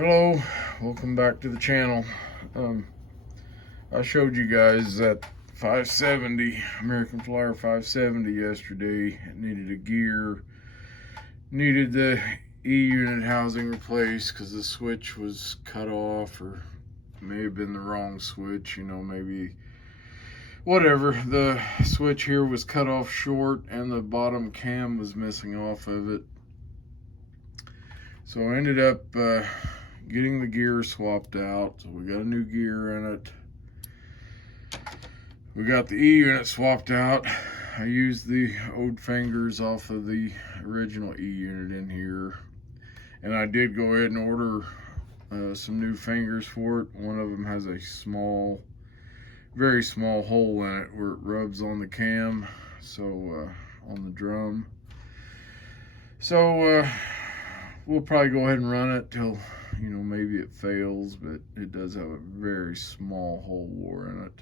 Hello, welcome back to the channel. I showed you guys that 570 American Flyer 570 yesterday. It needed a gear, needed the E-unit housing replaced because the switch was cut off, or it may have been the wrong switch, maybe whatever. The switch here was cut off short and the bottom cam was missing off of it. So I ended up getting the gear swapped out. So we got a new gear in it. We got the E-unit swapped out. I used the old fingers off of the original E-unit in here. And I did go ahead and order some new fingers for it. One of them has a small, very small hole in it where it rubs on the cam, so on the drum. So we'll probably go ahead and run it till maybe it fails, but it does have a very small hole bore in it.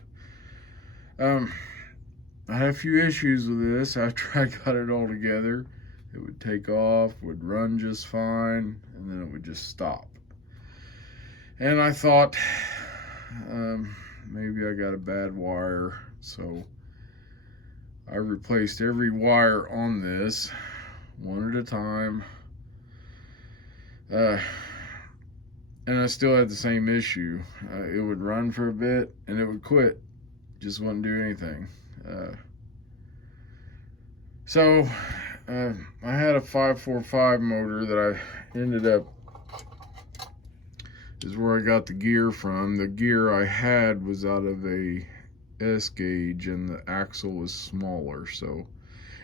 I had a few issues with this after I got it all together. It would take off, would run just fine, and then it would just stop. And I thought maybe I got a bad wire, so I replaced every wire on this one at a time. And I still had the same issue. It would run for a bit and it would quit. Just wouldn't do anything. So I had a 545 motor that I ended up, is where I got the gear from. The gear I had was out of a S gauge and the axle was smaller. So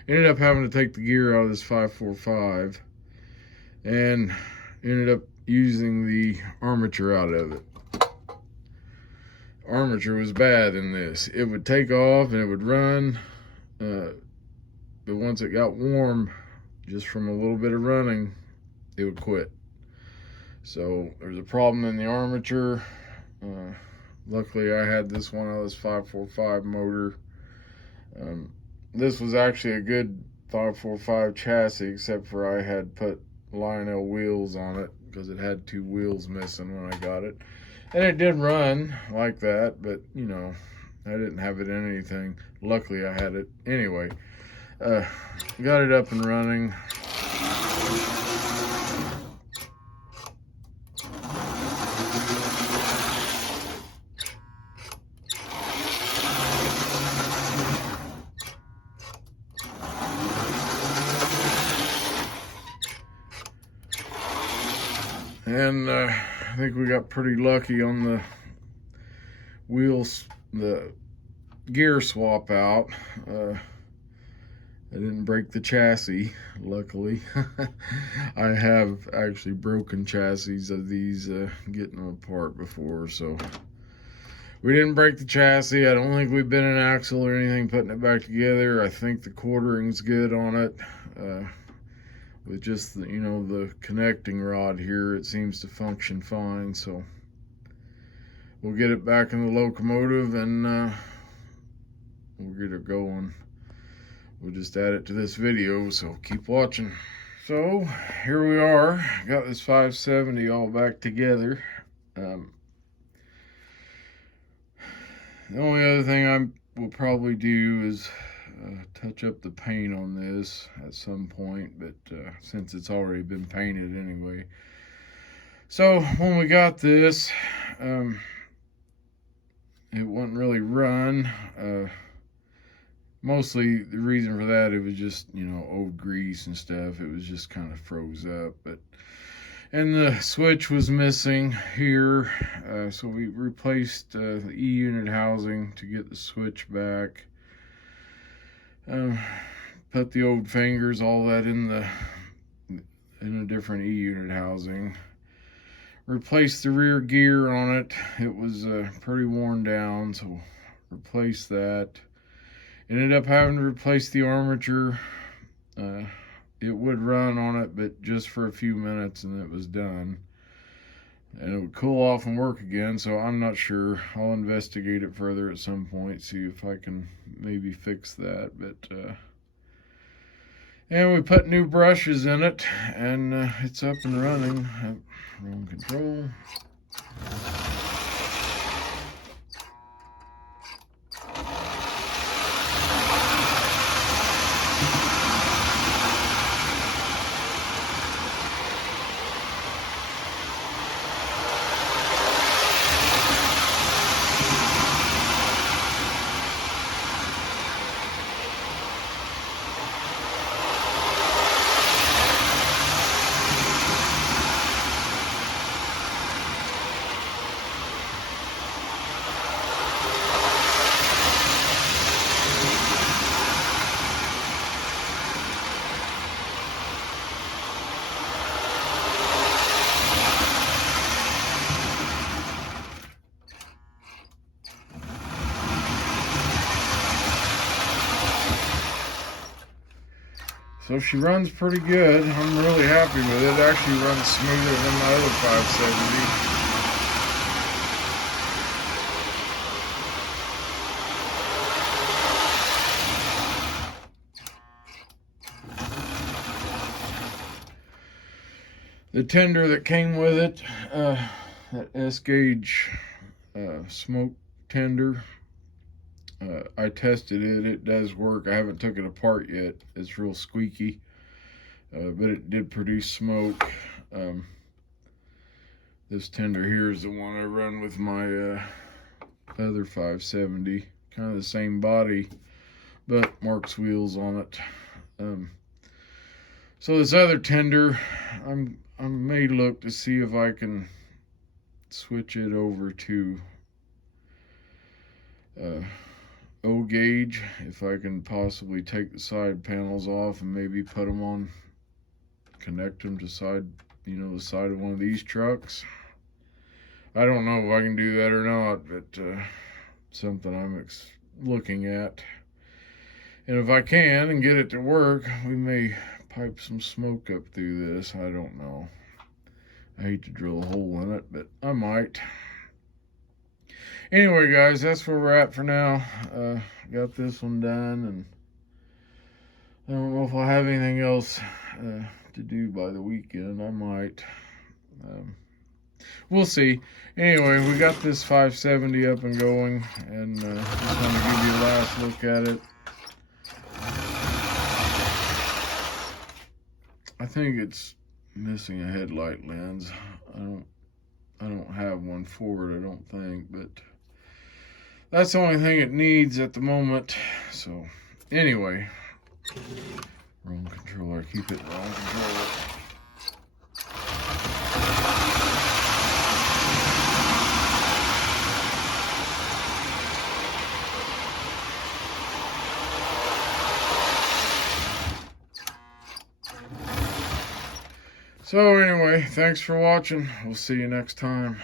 ended up having to take the gear out of this 545 and ended up using the armature out of it. Armature was bad in this. It would take off and it would run, but once it got warm, just from a little bit of running, it would quit. So there's a problem in the armature. Luckily I had this one out of this 545 motor. This was actually a good 545 chassis, except for I had put Lionel wheels on it because it had two wheels missing when I got it. And it did run like that, but I didn't have it in anything. Luckily I had it anyway. Got it up and running. And I think we got pretty lucky on the wheels, the gear swap out. I didn't break the chassis, luckily. I have actually broken chassis of these getting them apart before, so we didn't break the chassis. I don't think we've been an axle or anything putting it back together. I think the quartering's good on it. With just the, the connecting rod here, it seems to function fine. So we'll get it back in the locomotive and we'll get it going. We'll just add it to this video, so keep watching. So here we are, got this 570 all back together. The only other thing I will probably do is touch up the paint on this at some point, but since it's already been painted anyway. So when we got this, it wouldn't really run. Mostly the reason for that, it was just old grease and stuff. It was just kind of froze up, and the switch was missing here, so we replaced the E-unit housing to get the switch back. Put the old fingers, all that in a different E-unit housing. Replaced the rear gear on it. It was pretty worn down, so replaced that. Ended up having to replace the armature. It would run on it, but just for a few minutes and it was done. And it would cool off and work again, so I'm not sure. I'll investigate it further at some point, see if I can maybe fix that. But And we put new brushes in it, and it's up and running. Wrong control. So she runs pretty good. I'm really happy with it. It actually runs smoother than my other 570. The tender that came with it, that S-Gauge smoke tender, I tested it. It does work. I haven't took it apart yet. It's real squeaky, but it did produce smoke. This tender here is the one I run with my other 570. Kind of the same body, but Mark's wheels on it. So this other tender, I may look to see if I can switch it over to O-gauge, if I can possibly take the side panels off and maybe put them on, connect them to side, the side of one of these trucks. I don't know if I can do that or not, but something I'm looking at. And if I can and get it to work, we may pipe some smoke up through this. I don't know. I hate to drill a hole in it, but I might. Anyway, guys, that's where we're at for now. Got this one done, and I don't know if I'll have anything else to do by the weekend. I might. We'll see. Anyway, we got this 570 up and going, and just want to give you a last look at it. I think it's missing a headlight lens. I don't have one for it, I don't think, but that's the only thing it needs at the moment. So anyway, wrong controller. Keep it wrong controller. So anyway, thanks for watching. We'll see you next time.